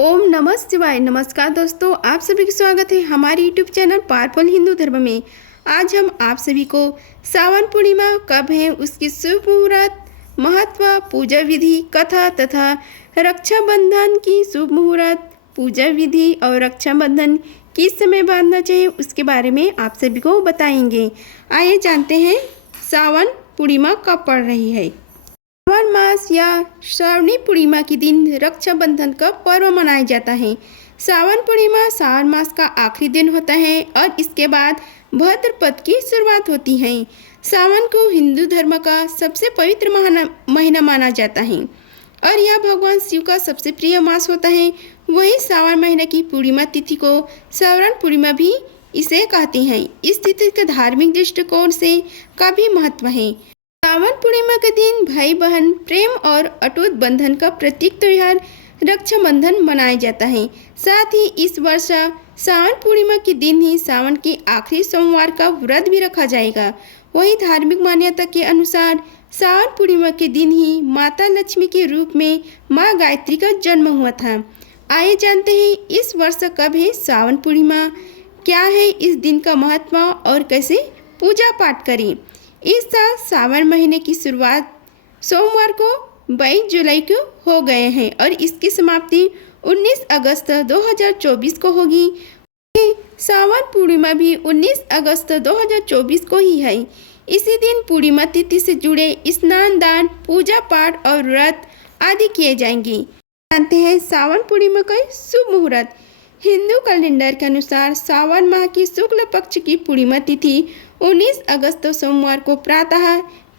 ओम नमः शिवाय। नमस्कार दोस्तों, आप सभी का स्वागत है हमारे यूट्यूब चैनल पावरफुल हिंदू धर्म में। आज हम आप सभी को सावन पूर्णिमा कब है, उसकी शुभ मुहूर्त, महत्व, पूजा विधि, कथा तथा रक्षाबंधन की शुभ मुहूर्त, पूजा विधि और रक्षाबंधन किस समय बांधना चाहिए उसके बारे में आप सभी को बताएंगे। आइए जानते हैं सावन पूर्णिमा कब पड़ रही है। सावन मास या श्रावणी पूर्णिमा के दिन रक्षाबंधन का पर्व मनाया जाता है। सावन पूर्णिमा सावन मास का आखिरी दिन होता है और इसके बाद भाद्रपद की शुरुआत होती है। सावन को हिंदू धर्म का सबसे पवित्र महीना माना जाता है और यह भगवान शिव का सबसे प्रिय मास होता है। वही सावन महीने की पूर्णिमा तिथि को श्रावण पूर्णिमा भी इसे कहते हैं। इस तिथि के धार्मिक दृष्टिकोण से काफी महत्व है। सावन पूर्णिमा के दिन भाई बहन प्रेम और अटूट बंधन का प्रतीक त्योहार रक्षाबंधन मनाया जाता है। साथ ही इस वर्ष सावन पूर्णिमा के दिन ही सावन के आखिरी सोमवार का व्रत भी रखा जाएगा। वही धार्मिक मान्यता के अनुसार सावन पूर्णिमा के दिन ही माता लक्ष्मी के रूप में माँ गायत्री का जन्म हुआ था। आइए जानते हैं इस वर्ष कब है सावन पूर्णिमा, क्या है इस दिन का महत्व और कैसे पूजा पाठ करें। इस साल सावन महीने की शुरुआत सोमवार को 22 जुलाई को हो गए हैं और इसकी समाप्ति 19 अगस्त 2024 को होगी। सावन पूर्णिमा भी 19 अगस्त 2024 को ही है। इसी दिन पूर्णिमा तिथि से जुड़े स्नान, दान, पूजा पाठ और व्रत आदि किए जाएंगे। जानते हैं सावन पूर्णिमा का शुभ मुहूर्त। हिंदू कैलेंडर के अनुसार सावन माह की शुक्ल पक्ष की पूर्णिमा तिथि 19 अगस्त सोमवार को प्रातः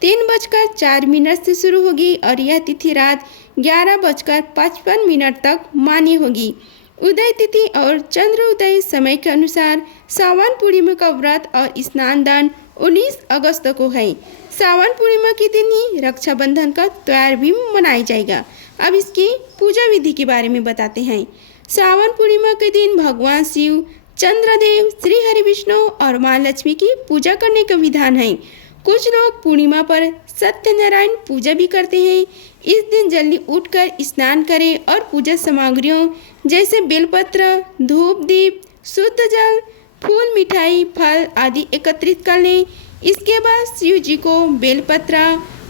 3:04 से शुरू होगी और यह तिथि रात 11:55 तक मान्य होगी। उदय तिथि और चंद्र उदय समय के अनुसार सावन पूर्णिमा का व्रत और स्नान दान 19 अगस्त को है। सावन पूर्णिमा के दिन ही रक्षाबंधन का त्योहार भी मनाया जाएगा। अब इसकी पूजा विधि के बारे में बताते हैं। सावन पूर्णिमा के दिन भगवान शिव, चंद्रदेव, श्री हरि विष्णु और माँ लक्ष्मी की पूजा करने का विधान है। कुछ लोग पूर्णिमा पर सत्यनारायण पूजा भी करते हैं। इस दिन जल्दी उठकर स्नान करें और पूजा सामग्रियों जैसे बेलपत्र, धूप, दीप, शुद्ध जल, फूल, मिठाई, फल आदि एकत्रित कर लें। इसके बाद शिव जी को बेलपत्र,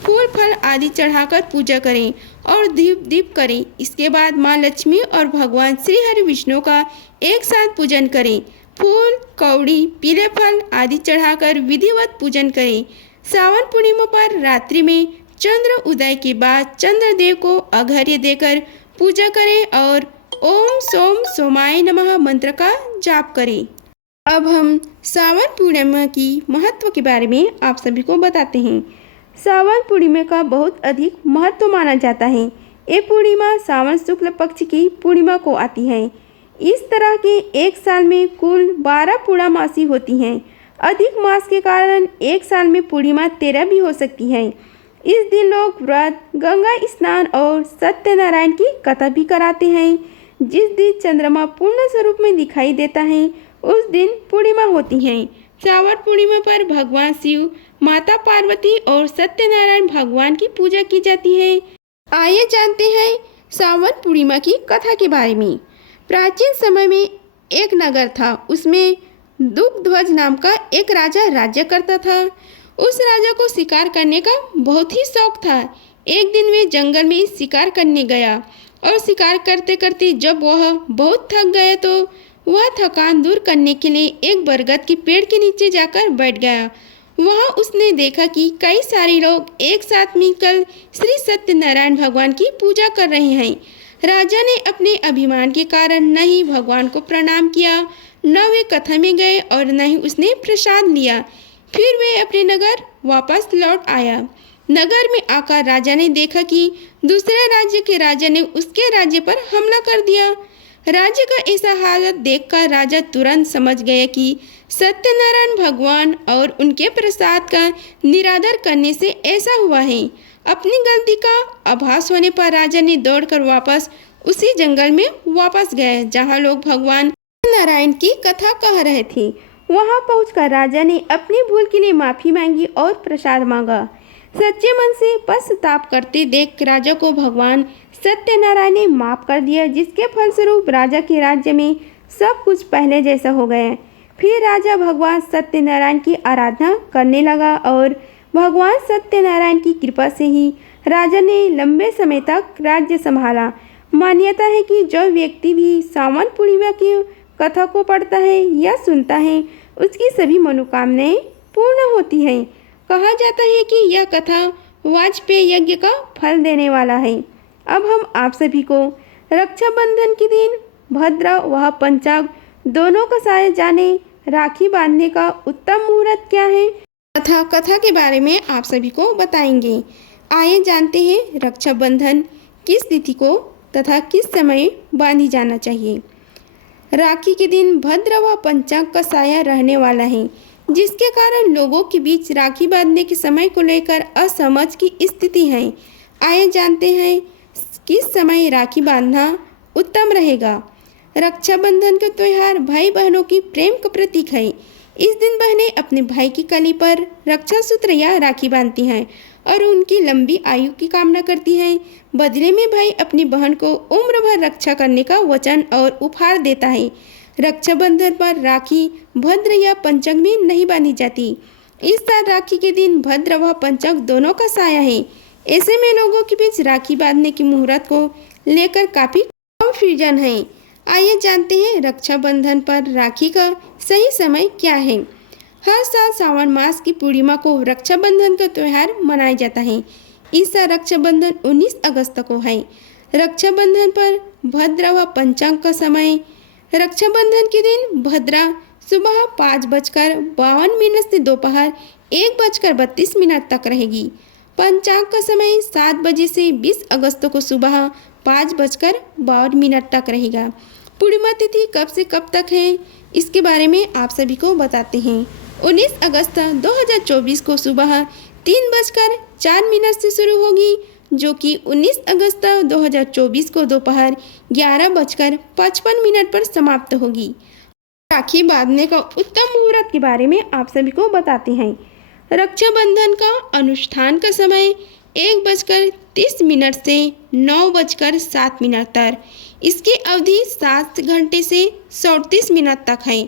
फूल, फल आदि चढ़ाकर पूजा करें और दीप करें। इसके बाद माँ लक्ष्मी और भगवान श्री हरि विष्णु का एक साथ पूजन करें। फूल, कौड़ी, पीले फल आदि चढ़ाकर विधिवत पूजन करें। सावन पूर्णिमा पर रात्रि में चंद्र उदय के बाद चंद्रदेव को अर्घ्य देकर पूजा करें और ओम सोम सोमाय नमः मंत्र का जाप करें। अब हम सावन पूर्णिमा की महत्व के बारे में आप सभी को बताते हैं। सावन पूर्णिमा का बहुत अधिक महत्व माना जाता है। ये पूर्णिमा सावन शुक्ल पक्ष की पूर्णिमा को आती है। इस तरह के एक साल में कुल 12 पूर्णमासी होती हैं। अधिक मास के कारण एक साल में पूर्णिमा 13 भी हो सकती है। इस दिन लोग व्रत, गंगा स्नान और सत्यनारायण की कथा भी कराते हैं। जिस दिन चंद्रमा पूर्ण स्वरूप में दिखाई देता है उस दिन पूर्णिमा होती है। सावन पूर्णिमा पर भगवान शिव, माता पार्वती और सत्यनारायण भगवान की पूजा की जाती है। आइए जानते हैं सावन पूर्णिमा की कथा के बारे में। प्राचीन समय में एक नगर था, उसमें दुग्ध्वज नाम का एक राजा राज्य करता था। उस राजा को शिकार करने का बहुत ही शौक था। एक दिन वे जंगल में शिकार करने गया और शिकार करते करते जब वह बहुत थक गया तो वह थकान दूर करने के लिए एक बरगद के पेड़ के नीचे जाकर बैठ गया। वहाँ उसने देखा कि कई सारे लोग एक साथ मिलकर श्री सत्यनारायण भगवान की पूजा कर रहे हैं। राजा ने अपने अभिमान के कारण न ही भगवान को प्रणाम किया, न वे कथा में गए और न ही उसने प्रसाद लिया। फिर वे अपने नगर वापस लौट आया। नगर में आकर राजा ने देखा कि दूसरे राज्य के राजा ने उसके राज्य पर हमला कर दिया। राज्य का ऐसा हालत देखकर राजा तुरंत समझ गया कि सत्यनारायण भगवान और उनके प्रसाद का निरादर करने से ऐसा हुआ है। अपनी गलती का आभास होने पर राजा ने दौड़कर वापस उसी जंगल में वापस गए जहां लोग भगवान नारायण की कथा कह रहे थे। वहां पहुंचकर राजा ने अपनी भूल के लिए माफी मांगी और प्रसाद मांगा। सच्चे मन से पश्चाताप करते देख राजा को भगवान सत्यनारायण ने माफ कर दिया, जिसके फलस्वरूप राजा के राज्य में सब कुछ पहले जैसा हो गया। फिर राजा भगवान सत्यनारायण की आराधना करने लगा और भगवान सत्यनारायण की कृपा से ही राजा ने लंबे समय तक राज्य संभाला। मान्यता है कि जो व्यक्ति भी सावन पूर्णिमा की कथा को पढ़ता है या सुनता है, उसकी सभी मनोकामनाएं पूर्ण होती हैं। कहा जाता है कि यह कथा वाजपेयी यज्ञ का फल देने वाला है। अब हम आप सभी को रक्षाबंधन के दिन भद्र व पंचांग दोनों का साय जाने राखी बांधने का उत्तम मुहूर्त क्या है तथा कथा के बारे में आप सभी को बताएंगे। आइए जानते हैं रक्षाबंधन किस तिथि को तथा किस समय बांधी जाना चाहिए। राखी के दिन भद्र व पंचांग का साया रहने वाला है, जिसके कारण लोगों के बीच राखी बांधने के समय को लेकर असमझ की स्थिति है। आइए जानते हैं किस समय राखी बांधना उत्तम रहेगा। रक्षाबंधन का त्यौहार भाई बहनों की प्रेम का प्रतीक है। इस दिन बहनें अपने भाई की कली पर रक्षा सूत्र या राखी बांधती हैं और उनकी लंबी आयु की कामना करती हैं। बदले में भाई अपनी बहन को उम्र भर रक्षा करने का वचन और उपहार देता है। रक्षाबंधन पर राखी भद्र या पंचक में नहीं बांधी जाती। इस साल राखी के दिन भद्र व पंचक दोनों का साया है। ऐसे में लोगों के बीच राखी बांधने की मुहूर्त को लेकर काफ़ी कंफ्यूजन है। आइए जानते हैं रक्षाबंधन पर राखी का सही समय क्या है। हर साल सावन मास की पूर्णिमा को रक्षाबंधन का त्यौहार मनाया जाता है। इस साल रक्षाबंधन 19 अगस्त को है। रक्षाबंधन पर भद्र व पंचांग का समय रक्षाबंधन के दिन भद्रा सुबह 5:52 से दोपहर 1:32 तक रहेगी। पंचांग का समय 7 बजे से 20 अगस्त को सुबह 5:52 तक रहेगा। पूर्णिमा तिथि कब से कब तक है, इसके बारे में आप सभी को बताते हैं। 19 अगस्त 2024 को सुबह 3:04 से शुरू होगी, जो कि 19 अगस्त 2024 को दोपहर 11:55 पर समाप्त होगी। राखी बांधने का उत्तम मुहूर्त के बारे में आप सभी को बताते हैं। रक्षाबंधन का अनुष्ठान का समय 1:30 से 9:07 तक। इसकी अवधि 7 घंटे से 37 मिनट तक है।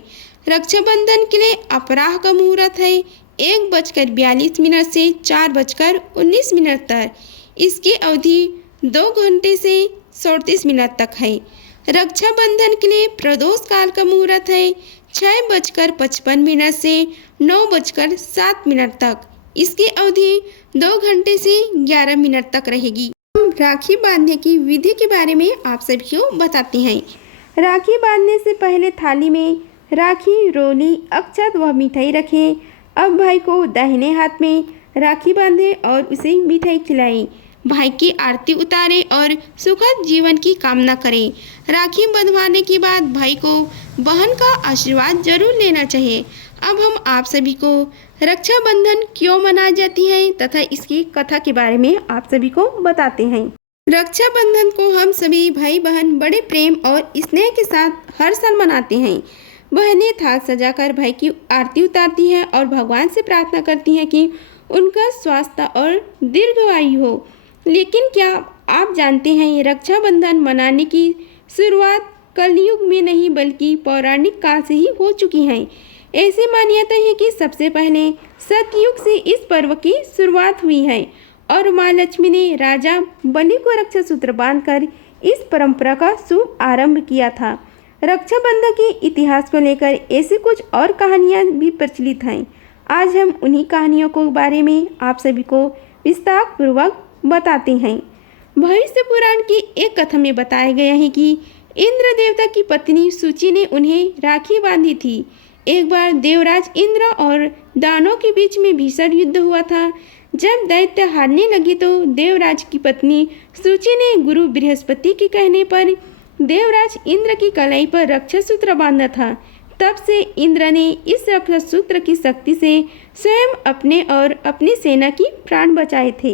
रक्षाबंधन के लिए अपराह का मुहूर्त है 1:42 से 4:19 तक। इसकी अवधि 2 घंटे से 37 मिनट तक है। रक्षाबंधन के लिए प्रदोष काल का मुहूर्त है 6:55 से 9:07 तक। इसकी अवधि 2 घंटे से 11 मिनट तक रहेगी। हम राखी बांधने की विधि के बारे में आप सभी को बताते हैं। राखी बांधने से पहले थाली में राखी, रोली, अक्षत व मिठाई रखें। अब भाई को दाहिने हाथ में राखी बांधें और उसे मिठाई खिलाएं। भाई की आरती उतारें और सुखद जीवन की कामना करें। राखी बंधवाने के बाद भाई को बहन का आशीर्वाद जरूर लेना चाहिए। अब हम आप सभी को रक्षाबंधन क्यों मनाई जाती है तथा इसकी कथा के बारे में आप सभी को बताते हैं। रक्षाबंधन को हम सभी भाई बहन बड़े प्रेम और स्नेह के साथ हर साल मनाते हैं। बहनें थाल सजाकर भाई की आरती उतारती हैं और भगवान से प्रार्थना करती हैं कि उनका स्वास्थ्य और दीर्घायु हो। लेकिन क्या आप जानते हैं रक्षाबंधन मनाने की शुरुआत कलयुग में नहीं बल्कि पौराणिक काल से ही हो चुकी है। ऐसी मान्यता है कि सबसे पहले सतयुग से इस पर्व की शुरुआत हुई है और माँ लक्ष्मी ने राजा बलि को रक्षा सूत्र बांधकर इस परंपरा का शुभ आरंभ किया था। रक्षाबंधन के इतिहास को लेकर ऐसी कुछ और कहानियाँ भी प्रचलित हैं। आज हम उन्हीं कहानियों के बारे में आप सभी को विस्तार पूर्वक बताते हैं। भविष्य पुराण की एक कथा में बताया गया है कि इंद्र देवता की पत्नी सूची ने उन्हें राखी बांधी थी। एक बार देवराज इंद्र और दानों के बीच में भीषण युद्ध हुआ था। जब दैत्य हारने लगे तो देवराज की पत्नी सूची ने गुरु बृहस्पति के कहने पर देवराज इंद्र की कलाई पर रक्षा सूत्र बांधा था। तब से इंद्र ने इस रक्षा सूत्र की शक्ति से स्वयं अपने और अपनी सेना की प्राण बचाए थे।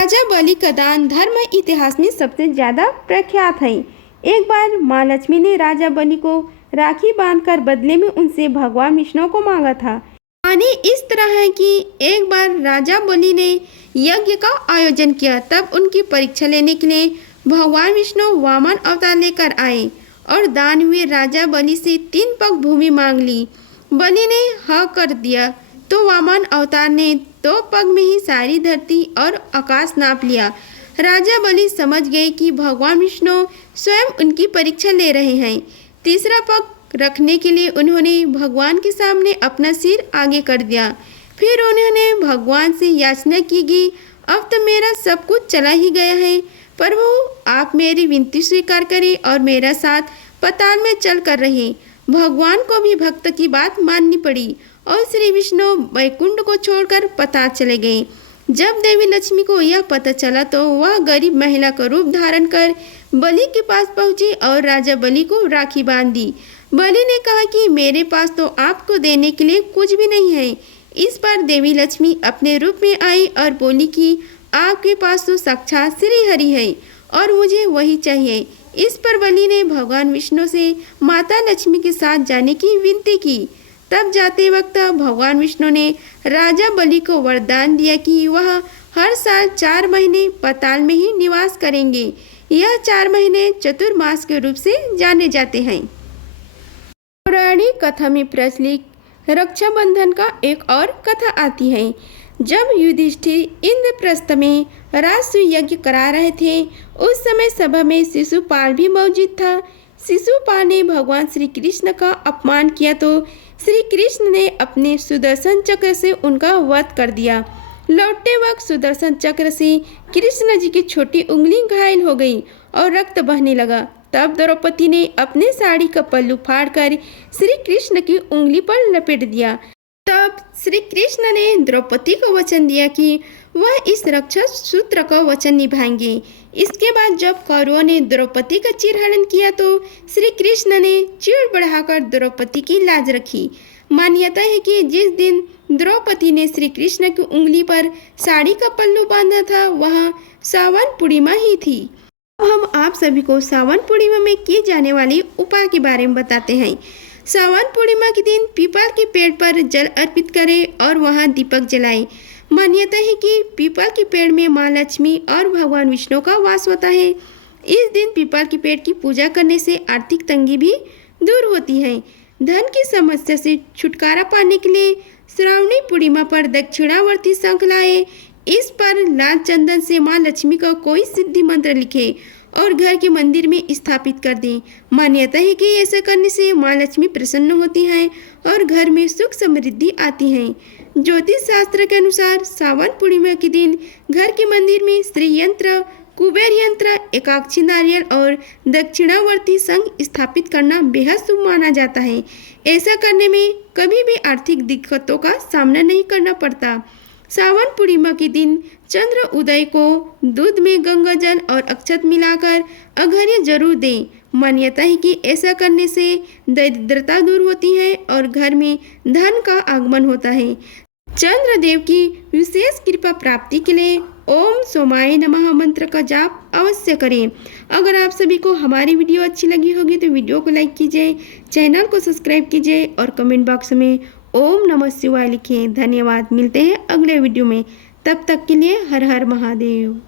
राजा बलि का दान धर्म इतिहास में सबसे ज्यादा प्रख्यात है। एक बार माँ लक्ष्मी ने राजा बलि को राखी बांधकर बदले में उनसे भगवान विष्णु को मांगा था। कहानी इस तरह है कि एक बार राजा बलि ने यज्ञ का आयोजन किया। तब उनकी परीक्षा लेने के लिए भगवान विष्णु वामन अवतार लेकर आए और दानवीर राजा बलि से 3 पग भूमि मांग ली। बलि ने हाँ कर दिया तो वामन अवतार ने 2 पग में ही सारी धरती और आकाश नाप लिया। राजा बलि समझ गए कि भगवान विष्णु स्वयं उनकी परीक्षा ले रहे हैं। तीसरा पग रखने के लिए उन्होंने भगवान के सामने अपना सिर आगे कर दिया। फिर उन्होंने भगवान से याचना की कि अब तो मेरा सब कुछ चला ही गया है, प्रभु आप मेरी विनती स्वीकार करें और मेरा साथ पाताल में चल कर रहे। भगवान को भी भक्त की बात माननी पड़ी और श्री विष्णु वैकुंठ को छोड़कर पाताल चले गए। जब देवी लक्ष्मी को यह पता चला तो वह गरीब महिला का रूप धारण कर बलि के पास पहुंची और राजा बलि को राखी बांध दी। बलि ने कहा कि मेरे पास तो आपको देने के लिए कुछ भी नहीं है। इस पर देवी लक्ष्मी अपने रूप में आई और बोली कि आपके पास तो साक्षात श्री हरि है और मुझे वही चाहिए। इस पर बलि ने भगवान विष्णु से माता लक्ष्मी के साथ जाने की विनती की। तब जाते वक्त भगवान विष्णु ने राजा बलि को वरदान दिया कि वह हर साल 4 महीने पाताल में ही निवास करेंगे। यह 4 महीने चतुर्मास के रूप से जाने जाते हैं। पौराणिक कथा में प्रचलित रक्षाबंधन का एक और कथा आती है। जब युधिष्ठिर इंद्रप्रस्थ में राजसूय यज्ञ करा रहे थे, उस समय सभा में शिशुपाल भी मौजूद था। शिशुपाल ने भगवान श्री कृष्ण का अपमान किया तो श्री कृष्ण ने अपने सुदर्शन चक्र से उनका वध कर दिया। लौटते वक्त सुदर्शन चक्र से कृष्ण जी की छोटी उंगली घायल हो गई और रक्त बहने लगा। तब द्रौपदी ने अपने साड़ी का पल्लू फाड़कर श्री कृष्ण की उंगली पर लपेट दिया। तब श्री कृष्ण ने द्रौपदी को वचन दिया कि वह इस रक्षा सूत्र का वचन निभाएंगे। इसके बाद जब कौरवों ने द्रौपदी का चीरहरण किया तो श्री कृष्ण ने चीर बढ़ाकर द्रौपदी की लाज रखी। मान्यता है कि जिस दिन द्रौपदी ने श्री कृष्ण की उंगली पर साड़ी का पल्लू बांधा था वह सावन पूर्णिमा ही थी। अब हम आप सभी को सावन पूर्णिमा में किए जाने वाले उपाय के बारे में बताते हैं। सावन पूर्णिमा के दिन पीपल के पेड़ पर जल अर्पित करें और वहां दीपक जलाएं। मान्यता है कि पीपल के पेड़ में माँ लक्ष्मी और भगवान विष्णु का वास होता है। इस दिन पीपल के पेड़ की पूजा करने से आर्थिक तंगी भी दूर होती है। धन की समस्या से छुटकारा पाने के लिए श्रावणी पूर्णिमा पर दक्षिणावर्ती शंख लाए। इस पर लाल चंदन से माँ लक्ष्मी का कोई सिद्धि मंत्र लिखे और घर के मंदिर में स्थापित कर दें। मान्यता है कि ऐसा करने से माँ लक्ष्मी प्रसन्न होती हैं और घर में सुख समृद्धि आती है। ज्योतिष शास्त्र के अनुसार सावन पूर्णिमा के दिन घर के मंदिर में श्री यंत्र, कुबेर यंत्र, एकाक्षी नारियल और दक्षिणावर्ती शंख स्थापित करना बेहद शुभ माना जाता है। ऐसा करने में कभी भी आर्थिक दिक्कतों का सामना नहीं करना पड़ता। सावन पूर्णिमा के दिन चंद्र उदय को दूध में गंगा जल और अक्षत मिलाकर अर्घ्य जरूर दें। मान्यता है कि ऐसा करने से दरिद्रता दूर होती है और घर में धन का आगमन होता है। चंद्रदेव की विशेष कृपा प्राप्ति के लिए ओम सोमाय नमः मंत्र का जाप अवश्य करें। अगर आप सभी को हमारी वीडियो अच्छी लगी होगी तो वीडियो को लाइक कीजिए, चैनल को सब्सक्राइब कीजिए और कमेंट बॉक्स में ओम नमः शिवाय लिखें। धन्यवाद। मिलते हैं अगले वीडियो में, तब तक के लिए हर हर महादेव।